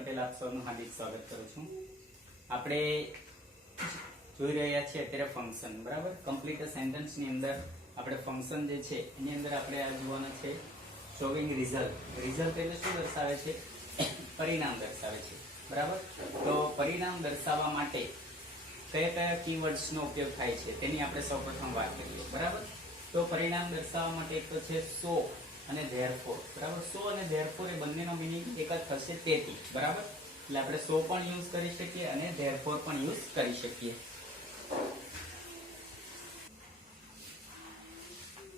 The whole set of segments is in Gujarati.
પટેલ આપ સૌનું હાર્દિક સ્વાગત કરું છું। આપણે જોઈ રહ્યા છીએ અત્યારે ફંક્શન, બરાબર। કમ્પ્લીટ સેન્ટેન્સ ની અંદર આપણે ફંક્શન જે છે એની અંદર આપણે આ જોવાના છે શોવિંગ રિઝલ્ટ। રિઝલ્ટ એટલે શું દર્શાવે છે? પરિણામ દર્શાવે છે, બરાબર। તો પરિણામ દર્શાવવા માટે કયા કયા કીવર્ડ્સ નો ઉપયોગ થાય છે તેની આપણે સૌપ્રથમ વાત કરીએ, બરાબર। તો પરિણામ દર્શાવવા માટે એક તો છે સો અને ધેરફોર, બરાબર। સો અને ધેરફોર એ બંનેનો મીનિંગ એક જ થશે, તેથી, બરાબર। એટલે આપણે સો પણ યુઝ કરી શકીએ અને ધેરફોર પણ યુઝ કરી શકીએ।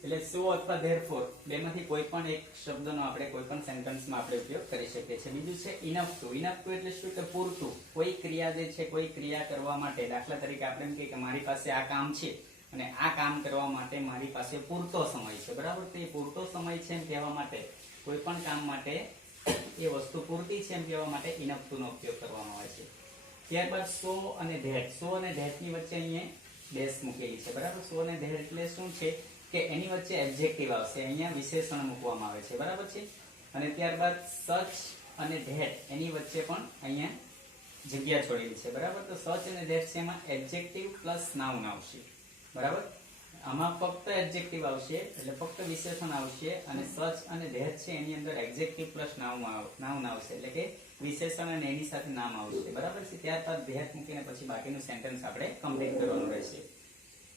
એટલે સો અથવા ધેરફોર બેમાંથી કોઈ પણ એક શબ્દનો આપણે કોઈ પણ સેન્ટેન્સમાં આપણે ઉપયોગ કરી શકીએ છીએ। બીજું છે ઇનફ ટુ। ઇનફ ટુ એટલે શું? કે પૂરતું। કોઈ ક્રિયા જે છે, કોઈ ક્રિયા કરવા માટે, દાખલા તરીકે આપણે એમ કહીએ કે મારી પાસે આ કામ છે અને આ કામ કરવા માટે મારી પાસે પૂરતો સમય છે, બરાબર। તો એ પૂરતો સમય છે એમ કહેવા માટે, કોઈ પણ કામ માટે એ વસ્તુ પૂરતી છે એમ કહેવા માટે ઇનફ ટુ નો ઉપયોગ કરવામાં આવે છે। ત્યારબાદ સો અને ધેટ। સો અને ધેટ ની વચ્ચે અહીંયા ડેશ મૂકેલી છે, બરાબર। સો અને ધેટ એટલે શું છે કે એની વચ્ચે એડજેક્ટિવ આવશે, અહીંયા વિશેષણ મૂકવામાં આવે છે, બરાબર છે। અને ત્યારબાદ સચ અને ધેટ એની વચ્ચે પણ અહીંયા જગ્યા છોડેલી છે, બરાબર। તો સચ અને ધેટ છે એમાં એડજેક્ટિવ પ્લસ નાઉન આવશે, બરાબર। આમાં ફક્ત એડજેક્ટિવ આવશે એટલે ફક્ત વિશેષણ આવશે, અને સચ અને ધેટ છે એની અંદર એડજેક્ટિવ પ્લસ નાઉન આવશે એટલે કે વિશેષણ અને એની સાથે નામ આવશે, બરાબર છે। ત્યારબાદ ધેટ મૂકીને પછી બાકીનું સેન્ટેન્સ આપણે કમ્પ્લીટ કરવાનું રહેશે।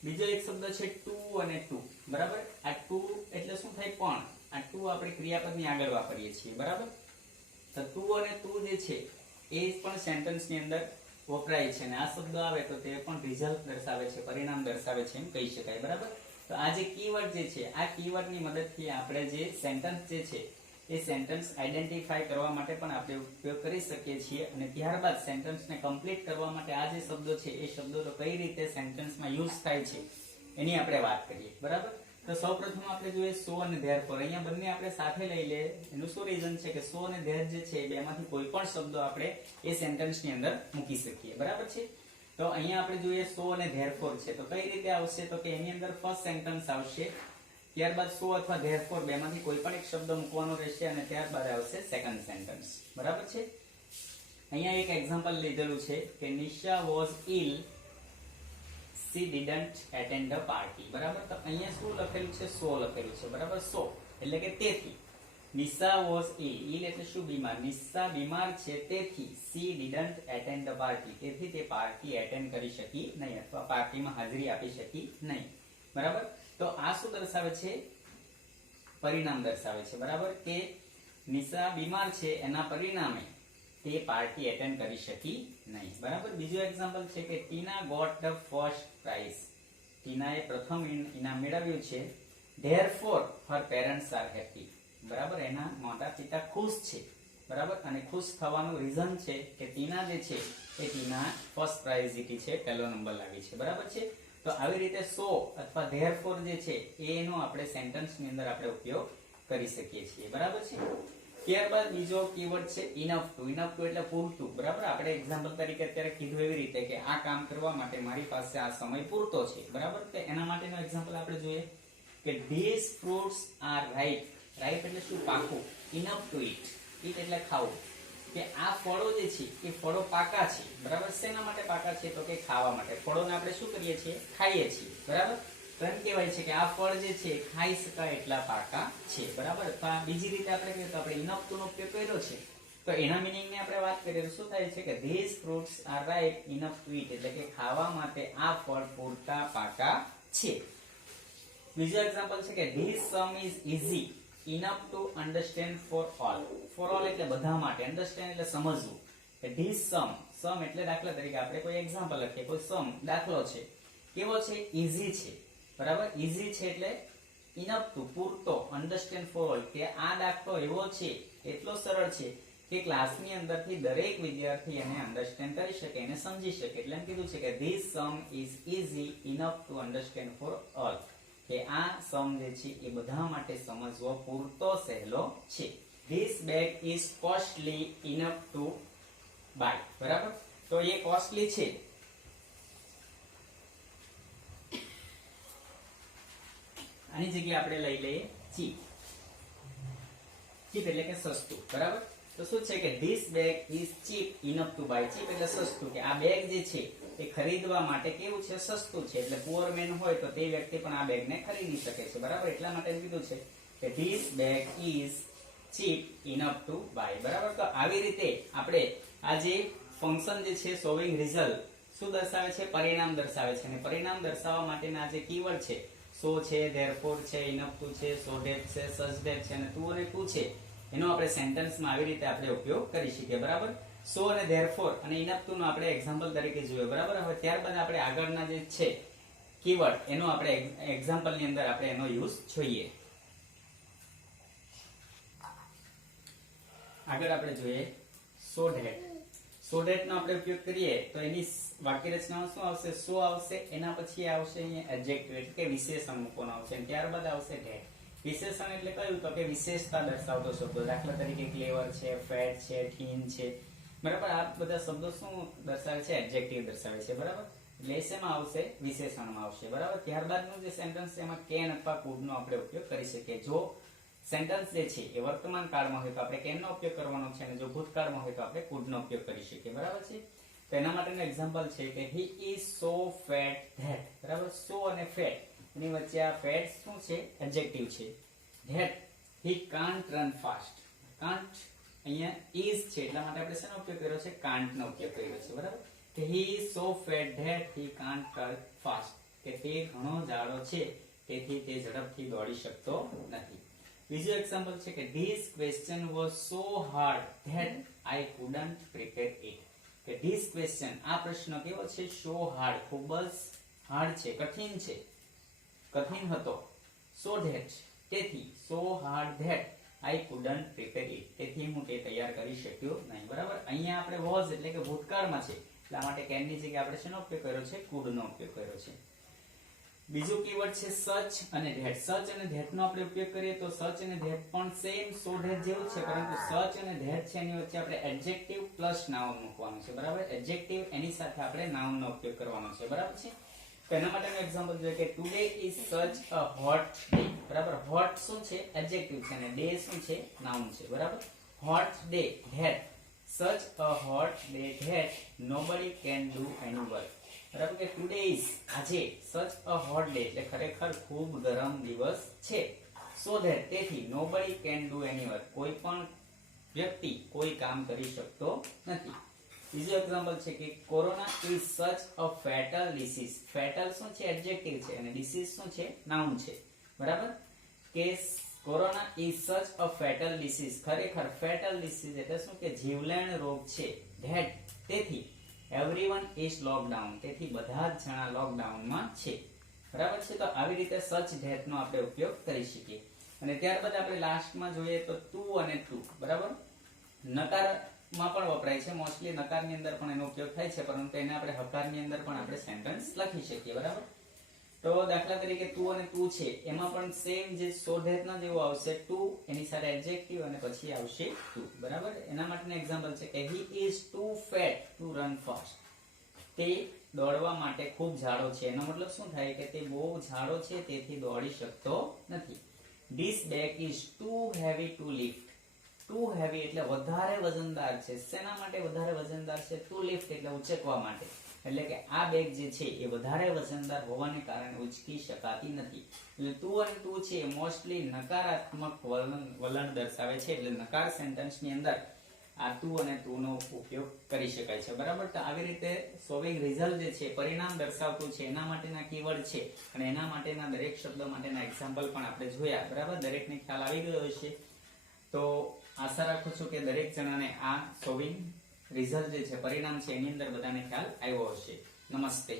બીજો એક શબ્દ છે ટુ અને ટુ, બરાબર। આ ટુ એટલે શું થાય? પણ આ ટુ આપણે ક્રિયાપદની આગળ વાપરીએ છીએ, બરાબર। તો ટુ અને ટુ જે છે એ પણ સેન્ટેન્સની અંદર વપરાય છે, અને આ શબ્દ આવે તો તે પણ રિઝલ્ટ દર્શાવે છે, પરિણામ દર્શાવે છે એમ કહી શકાય, બરાબર। તો આ જે કીવર્ડ જે છે, આ કીવર્ડની મદદથી આપણે જે સેન્ટેન્સ જે છે એ સેન્ટેન્સ આઈડેન્ટિફાઈ કરવા માટે પણ આપણે ઉપયોગ કરી શકીએ છીએ, અને ત્યારબાદ સેન્ટેન્સને કમ્પ્લીટ કરવા માટે આ જે શબ્દો છે એ શબ્દો તો કઈ રીતે સેન્ટેન્સમાં યુઝ થાય છે એની આપણે વાત કરીએ, બરાબર। તો સૌપ્રથમ આપણે જોઈએ સો અને ધેરફોર। અહીંયા બંને આપણે સાથે લઈ લે, એનું શું રીઝન છે કે સો અને ધેર જે છે બેમાંથી કોઈ પણ શબ્દો આપણે એ સેન્ટેન્સની અંદર મૂકી શકીએ, બરાબર છે। તો અહીંયા આપણે જોઈએ સો અને ધેરફોર છે, તો કઈ રીતે આવશે? તો કે એની અંદર ફર્સ્ટ સેન્ટેન્સ આવશે, ત્યારબાદ સો અથવા ધેરફોર બેમાંથી કોઈ પણ એક શબ્દ મૂકવાનો રહેશે, અને ત્યારબાદ આવશે સેકન્ડ સેન્ટેન્સ, બરાબર છે। અહીંયા એક એક્ઝામ્પલ લીધેલું છે કે Nisha was ill, she didn't attend the party, બરાબર। તો અહીંયા શું લખેલું છે? સો લખેલું છે, બરાબર। સો એટલે કે તેથી। નિશા વોઝ ઇલ એટલે શું? બીમાર। નિશા બીમાર છે તેથી she didn't attend the party, તેથી તે પાર્ટી એટેન્ડ કરી શકી નહીં અથવા પાર્ટીમાં હાજરી આપી શકી નહીં, બરાબર। તો આ શું દર્શાવે છે? પરિણામ દર્શાવે છે, બરાબર, કે નિશા બીમાર છે એના પરિણામે તે પાર્ટી એટેન્ડ કરી શકી નહીં, બરાબર। બીજું એક્ઝામ્પલ છે કે ટીના ગોટ ધ ફર્સ્ટ પ્રાઇઝ, ટીનાએ પ્રથમ ઇનામ મેળવ્યું છે, therefore her parents are happy, બરાબર। એના માતા પિતા ખુશ છે, બરાબર, અને ખુશ થવાનું રીઝન છે કે ટીના જે છે એ ટીના ફર્સ્ટ પ્રાઇઝ જીતી છે, પહેલો નંબર લાવી છે, બરાબર છે। તો આવી રીતે સો અથવા ધેરફોર જે છે એનો આપણે સેન્ટેન્સની અંદર આપણે ઉપયોગ કરી શકીએ છીએ, બરાબર છે। ત્યારબાદ બીજો કીવર્ડ છે ઇનફ ટુ। ઇનફ ટુ એટલે પૂરતું, બરાબર। આપણે એક્ઝામ્પલ તરીકે અત્યારે કીધું એવી રીતે કે આ કામ કરવા માટે મારી પાસે આ સમય પૂરતો છે, બરાબર। તો એના માટેનો એક્ઝામ્પલ આપણે જોઈએ કે these fruits are ripe। રાઈપ એટલે શું? પાકું। ઇનફ ટુ ઈટ, ઈટ એટલે ખાવું, કે આ ફળો જે છે એ ફળો પાકા છે, બરાબર। શેના માટે પાકા છે? તો કે ખાવા માટે। ફળોને આપણે શું કરીએ છીએ? ખાઈએ છીએ, બરાબર। તો એમ કહેવાય છે કે આ ફળ જે છે ખાઈ શકાય એટલા પાકા છે, બરાબર। તો બીજી રીતે આપણે કહીએ તો આપણે ઇનફ ટુ નો ઉપયોગ કર્યો છે, તો એના મીનિંગ ની આપણે વાત કરીએ તો શું થાય છે કે these fruits are ripe enough to eat, એટલે કે ખાવા માટે આ ફળ પૂરતા પાકા છે। બીજો એક્ઝામ્પલ છે કે this sum is easy enough to understand for all। for all એટલે બધા માટે, understand એટલે સમજવું, કે this sum, sum એટલે દાખલા તરીકે આપણે કોઈ એક્ઝામ્પલ લખીએ, કોઈ sum દાખલો છે, કેવો છે? ઈઝી છે, બરાબર। ઈઝી છે એટલે enough to પૂરતો, understand for all કે આ દાખલો એવો છે, એટલો સરળ છે કે ક્લાસની અંદરથી દરેક વિદ્યાર્થી એને અન્ડરસ્ટેન્ડ કરી શકે, એને સમજી શકે, એટલે એમ કીધું છે કે this sum is easy enough to understand for all, કે આ સમ જે છે એ બધા માટે સમજવો પૂરતો સહેલો છે। this bag is costly enough to buy, બરાબર। તો એ કોસ્ટલી છે, આની જગ્યાએ આપણે લઈ લઈએ ચીપ। ચીપ એટલે કે સસ્તું, બરાબર। તો શું છે કે this bag is cheap enough to buy. Cheap એટલે સસ્તું, કે આ બેગ જે છે એ ખરીદવા માટે કેવું છે, સસ્તું છે. એટલે પુઅર મેન હોય તો તે વ્યક્તિ પણ આ બેગને ખરીદી શકે છે, બરાબર. એટલા માટે કીધું છે કે this bag is cheap enough to buy, બરાબર. તો આવી રીતે આપણે આ જે ફંક્શન જે છે શોવિંગ રિઝલ્ટ શું દર્શાવે છે, પરિણામ દર્શાવે છે. અને પરિણામ દર્શાવવા માટેના જે કીવર્ડ છે સો છે, ધેરફોર છે, ઇનફ ટુ છે, સો ધેટ છે, સચ ધેટ છે અને ટુ અને ટુ છે, એનો આપણે સેન્ટેન્સમાં આવી રીતે આપણે ઉપયોગ કરી શકીએ, બરાબર. સો અને ધેરફોર અને ઇનફ ટુ નો આપણે એક્ઝામ્પલ તરીકે જોયો, બરાબર. હવે ત્યારબાદ આપણે આગળના જે છે કીવર્ડ એનો આપણે એક્ઝામ્પલ ની અંદર આપણે એનો યુઝ જોઈએ. આગળ આપણે જોઈએ સો ધેટ. સો ધેટ નો આપણે ઉપયોગ કરીએ તો એની વાક્ય રચનામાં શું આવશે, સો આવશે, એના પછી આવશે અહીંયા એડજેક્ટિવ એટલે કે વિશેષણ મૂકવાનું આવશે, અને ત્યારબાદ આવશે ધેટ. વિશેષણ એટલે કયું, તો કે વિશેષતા દર્શાવતો શબ્દો. દાખલા તરીકે ક્લેવર છે, ફેટ છે, થીન છે, બરાબર. આ બધા શબ્દો શું દર્શાવે છે, એડજેક્ટિવ દર્શાવે છે, બરાબર. એટલે શેમાં આવશે, વિશેષણમાં આવશે, બરાબર. ત્યારબાદનું જે સેન્ટેન્સ છે એમાં કેન અથવા કુડ નો આપણે ઉપયોગ કરી શકીએ. જો સેન્ટેન્સ જે છે એ વર્તમાન કાળમાં હોય તો આપણે કેન નો ઉપયોગ કરવાનો છે, અને જો ભૂતકાળમાં હોય તો આપણે કુડ નો ઉપયોગ કરી શકીએ, બરાબર છે. તો એના માટેનું એક્ઝામ્પલ છે કે he is so fat that, બરાબર. સો અને ફેટ એની વચ્ચે આ ફેટ શું છે, એડજેક્ટિવ છે. That he can't run fast. Can't અહીંયા ઇઝ છે એટલા માટે આપણે શેનો ઉપયોગ કર્યો છે, કાન્ટ નો ઉપયોગ કર્યો છે, બરાબર. કે he is so fat that he can't run fast, કે તે ઘણો જાડો છે તેથી તે ઝડપથી દોડી શકતો નથી. બીજું એક્ઝામ્પલ છે કે this question was so hard that I couldn't prepare it. કે ધીસ ક્વેશ્ચન આ પ્રશ્ન કેવો છે, સો હાર્ડ ખૂબ જ હાર્ડ છે, કઠિન છે, કઠિન હતો. સો ધેટ તેથી, so hard that I couldn't prepare it તેથી હું તે તૈયાર કરી શક્યો નહીં, બરાબર. અહીંયા આપણે વોઝ એટલે કે ભૂતકાળમાં છે એટલા માટે કેન ની જગ્યાએ આપણે શેનો ઉપયોગ કર્યો છે, કુડ નો ઉપયોગ કર્યો છે. બીજું કીવર્ડ છે સચ અને ધેટ. સચ અને ધેટ નો આપણે ઉપયોગ કરીએ તો સચ અને ધેટ પણ સેમ સો ધેટ જેવું છે, પરંતુ સચ અને ધેટ છે એની વચ્ચે આપણે એડજેક્ટિવ પ્લસ નાઉન મૂકવાનું છે, બરાબર. એડજેક્ટિવ એની સાથે આપણે નાઉન નો ઉપયોગ કરવાનો છે, બરાબર છે. તો એના માટેનું એક્ઝામ્પલ જોઈએ કે ટુડે ઇઝ સચ અ હોટ ડે, બરાબર. હોટ શું છે, એડજેક્ટિવ છે, અને ડે શું છે, નાઉન છે, બરાબર. Hot day that, such a hot day that nobody can do any work, બરાબર. કે ટુડે ઇઝ આજે, સચ અ હોટ ડે એટલે ખરેખર ખૂબ ગરમ દિવસ છે. સો ધેટ તેથી, nobody can do any work કોઈ પણ વ્યક્તિ કોઈ કામ કરી શકતો નથી. બીજું એક્ઝામ્પલ છે કે કોરોના ઇઝ સચ અ ફેટલ ડિસીઝ. ફેટલ શું છે, એડજેક્ટિવ છે, અને ડિસીઝ શું છે, નાઉન છે, બરાબર. કે કોરોના ઇઝ સચ અ ફેટલ ડિસીઝ ખરેખર ફેટલ ડિસીઝ એટલે શું કે જીવલેણ રોગ છે. ધેટ તેથી, એવરીવન ઇઝ લોકડાઉન તેથી બધા જ જણા લોકડાઉનમાં છે, બરાબર છે. તો આવી રીતે સચ ધેટ નો આપણે ઉપયોગ કરી શકીએ. અને ત્યારબાદ આપણે લાસ્ટમાં જોઈએ તો ટુ અને ટુ, બરાબર. નકારમાં પણ વપરાય છે, મોસ્ટલી નકારની અંદર પણ એનો ઉપયોગ થાય છે, પરંતુ એને આપણે હકારની અંદર પણ આપણે સેન્ટેન્સ લખી શકીએ, બરાબર. તો દાખલા તરીકે ટુ અને ટુ છે એમાં પણ સેમ જે સો ધેટ ના જેવું આવશે, ટુ એની સાથે એડજેક્ટિવ અને પછી આવશે ટુ, બરાબર. એના માટેનું એક્ઝામ્પલ છે કે he is too fat to run fast. તે દોડવા માટે ખૂબ જાડો છે. એનો મતલબ શું થાય કે તે બહુ જાડો છે તેથી દોડી શકતો નથી. This bag is too heavy to lift. Too heavy એટલે વધારે વજનદાર છે. શેના માટે વધારે વજનદાર છે, ટુ લિફ્ટ એટલે ઉચકવા માટે. એટલે કે આ બેગ જે છે એ વધારે વજનદાર હોવાને કારણે ઉચકી શકાતી નથી. એટલે ટુ અને ટુ છે મોસ્ટલી નકારાત્મક વલણ દર્શાવે છે, એટલે નકાર સેન્ટેન્સ ની અંદર આ ટુ અને ટુ નો ઉપયોગ કરી શકાય છે, બરાબર. તો આવી રીતે શોવિંગ રિઝલ્ટ જે છે પરિણામ દર્શાવતું છે એના માટેના કીવર્ડ છે, અને એના માટેના દરેક શબ્દ માટેના એક્ઝામ્પલ પણ આપણે જોયા, બરાબર. દરેકને ખ્યાલ આવી ગયો હશે. તો આશા રાખું છું કે દરેક જણાને આ શોવિંગ રિઝલ્ટ જે છે પરિણામ છે એની અંદર બધાને ખ્યાલ આવ્યો હશે. નમસ્તે.